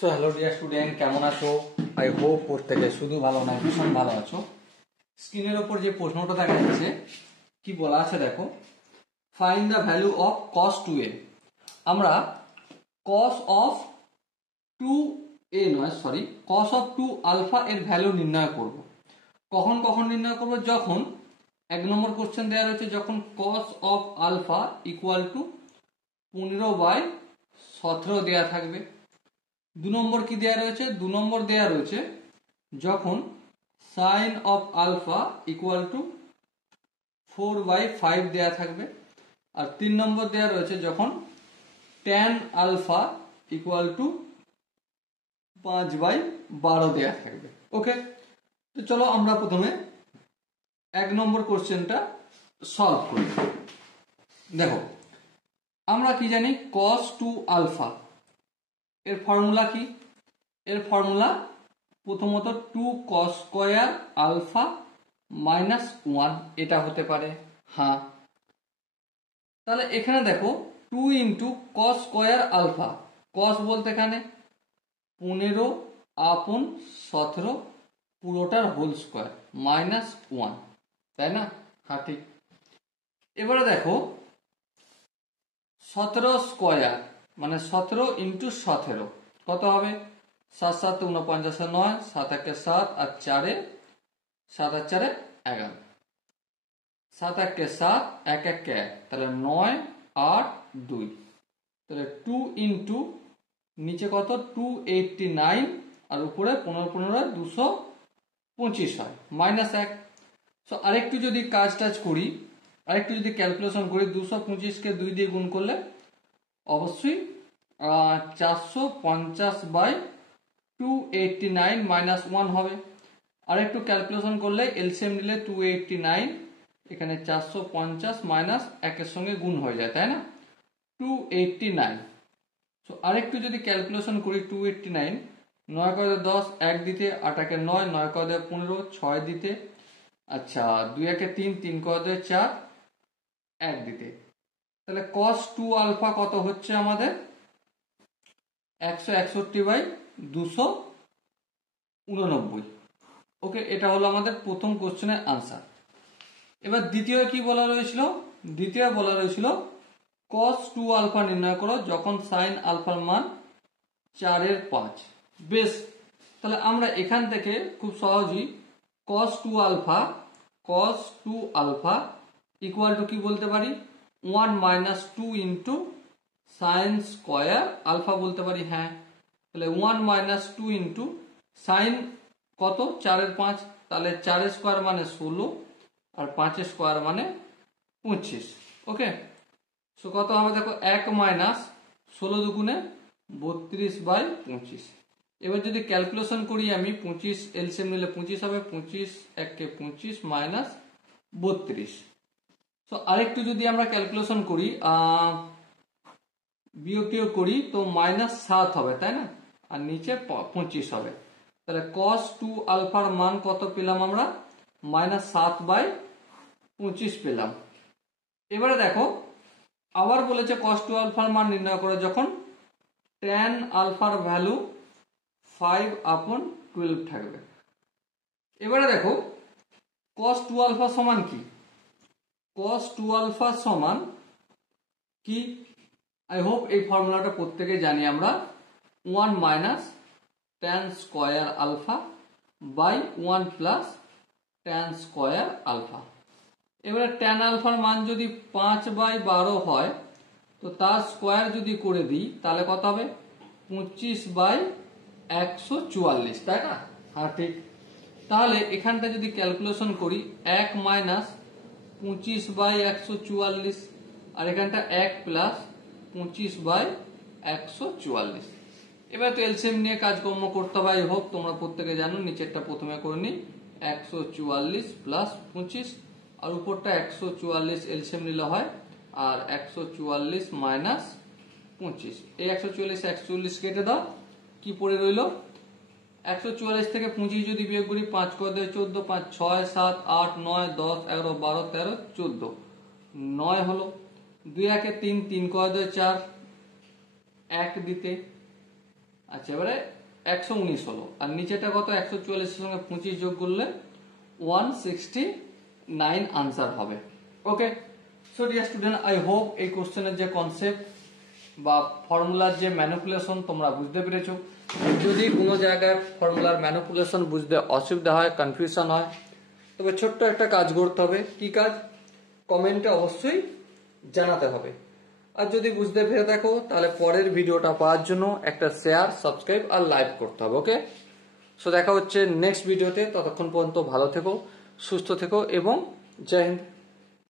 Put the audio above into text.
So hello dear student, কেমন আছো? I hope প্রত্যেকে শুধু ভালো না, ভীষণ ভালো আছো। স্ক্রিনের ওপর যে প্রশ্নটা দেখা যাচ্ছে কি বলা আছে দেখো, find the value of cos 2a। আমরা cos অফ 2a নয়, সরি, cos অফ 2 আলফা এর ভ্যালু নির্ণয় করব। কখন কখন নির্ণয় করব? যখন এক নম্বর কোশ্চেন দেওয়া রয়েছে, যখন cos of alpha equal to 15/17 দেওয়া থাকবে। দু নম্বর কি দেয়া রয়েছে? দু নম্বর দেয়া রয়েছে যখন sine of alpha equal to 4/5 দেয়া থাকবে। আর 3 নম্বর দেয়া রয়েছে যখন ট্যান আলফা ইকুয়াল টু 5/12 দেয়া থাকবে। ওকে, তো চলো আমরা প্রথমে এক নম্বর কোশ্চেনটা সলভ করি। দেখো, আমরা কি জানি cos 2 আলফা এর ফর্মুলা কি? এর ফর্মুলা প্রথমত 2 cos স্কয়ার আলফা মাইনাস 1, এটা হতে পারে। হ্যাঁ, তাহলে এখানে দেখো 2 into cos square alpha, cos বলতে এখানে 15/17 পুরোটার হোল স্কয়ার মাইনাস 1, তাই না? হ্যাঁ, ঠিক। এবারে দেখো 17 স্কয়ার মানে 17 ইন্টু 17 কত হবে? 7 7 49 9, 7 1 7 আর 4 7 আর 4 11, 7 1 7 1 1 1, তাহলে 9 8 2, তাহলে 2 ইন্টু নিচে কত 289 আর উপরে 15 15 225 হয় মাইনাস 1। সো আরেকটু যদি কাজ করি, আরেকটু যদি ক্যালকুলেশন করি, 225কে 2 দিয়ে গুণ করলে অবশ্যই 450/289 মাইনাস 1 হবে। আর একটু ক্যালকুলেশন করলে এলসিএম নিলে 289 এখানে 450 মাইনাস 1 এর সঙ্গে গুণ হয়ে যায়, তাই না? 289। সো আরেকটু যদি ক্যালকুলেশন করি 289 9 করে 10 1 দিতে, 8 একে 9 9 করে 15 6 দিতে, আচ্ছা 2 একে 3 3 করে 4 1 দিতে, তাহলে cos 2 আলফা কত হচ্ছে আমাদের? 161/289। ওকে, এটা হলো আমাদের প্রথম কোশ্চেনের আনসার। এবার দ্বিতীয় কি বলা রয়েছিল? দ্বিতীয় বলা রয়েছিল cos 2 আলফা নির্ণয় করো যখন sin আলফার মান 4/5। বেশ, তাহলে আমরা এখান থেকে খুব সহজেই cos 2 আলফা ইকুয়াল টু কি বলতে পারি? 1 minus 2 into sine square alpha বলতে পারি। হ্যাঁ, তাহলে 1 মাইনাস 2 ইন্টু সাইন কত 4/5, তাহলে 4 স্কয়ার মানে 16 আর 5 স্কয়ার মানে 25। ওকে, সো কত হবে দেখো 1 মাইনাস 16 দুগুণে 32/25। এবার যদি ক্যালকুলেশন করি আমি 25 এলসিএম নিলে 25 হবে, 25 1 25 মাইনাস 32। সো আরেকটু যদি আমরা ক্যালকুলেশন করি বিয়োগ করি তো মাইনাস 7 হবে, তাই না? আর নিচে 25 হবে, তাহলে cos 2 আলফার মান কত পেলাম আমরা? মাইনাস 7/25 পেলাম। এবারে দেখো আবার বলেছে cos 2 আলফার মান নির্ণয় করে যখন tan আলফার ভ্যালু 5/12 থাকবে। এবারে দেখো cos 2 আলফা সমান কি? cos 2 আলফা সমান কি? আই হোপ এই ফর্মুলাটা প্রত্যেকে জানি আমরা, 1 minus tan square alpha by 1 plus tan square alpha. এবারে tan আলফার মান যদি 5/12 হয় তো তার স্কয়ার যদি করে দিই তাহলে কত হবে? 25/144, তাই না? হ্যাঁ, ঠিক। তাহলে এখানটা যদি ক্যালকুলেশন করি 1 মাইনাস 25/144 আর এখানটা 1 প্লাস 25/144। এবার তো এলসিএম নিয়ে কাজকর্ম করতে হবে। আই হোপ তোমরা প্রত্যেকে জানো। নিচেরটা প্রথমে করে নিই, 144 প্লাস 25 আর উপরটা 144 এলসিএম নিলে হয়, আর 144 মাইনাস 25, এই 144 140 কেটে দাও, কি পড়ে রইল? 144 থেকে 25 যদি বিয়োগ করি 5 করে 14, 5 6 7 8 9 10 11 12 13 14, 9 হলো। 2 1 3 3 করে 4 1 দিতে, আচ্ছা, এবারে 119 হলো, আর নিচেটা কত? 144 এর সঙ্গে 25 যোগ করলে 169 আনসার হবে। Okay, so dear student, I hope এই কোশ্চেনের যে কনসেপ্ট বা ফর্মুলার যে ম্যানিপুলেশন তোমরা বুঝতে পেরেছো। যদি কোনো জায়গায় ফর্মুলার ম্যানিপুলেশন বুঝতে অসুবিধা হয়, কনফিউশন হয়, তবে ছোট্ট একটা কাজ করতে হবে। কি কাজ? কমেন্টে অবশ্যই জানাতে হবে। আর যদি বুঝতে পেরে থাকো তাহলে পরের ভিডিওটা পাওয়ার জন্য একটা শেয়ার, সাবস্ক্রাইব আর লাইক করতে হবে। ওকে, সো দেখা হচ্ছে নেক্সট ভিডিওতে। ততক্ষণ পর্যন্ত ভালো থেকো, সুস্থ থেকো এবং জয় হিন্দ।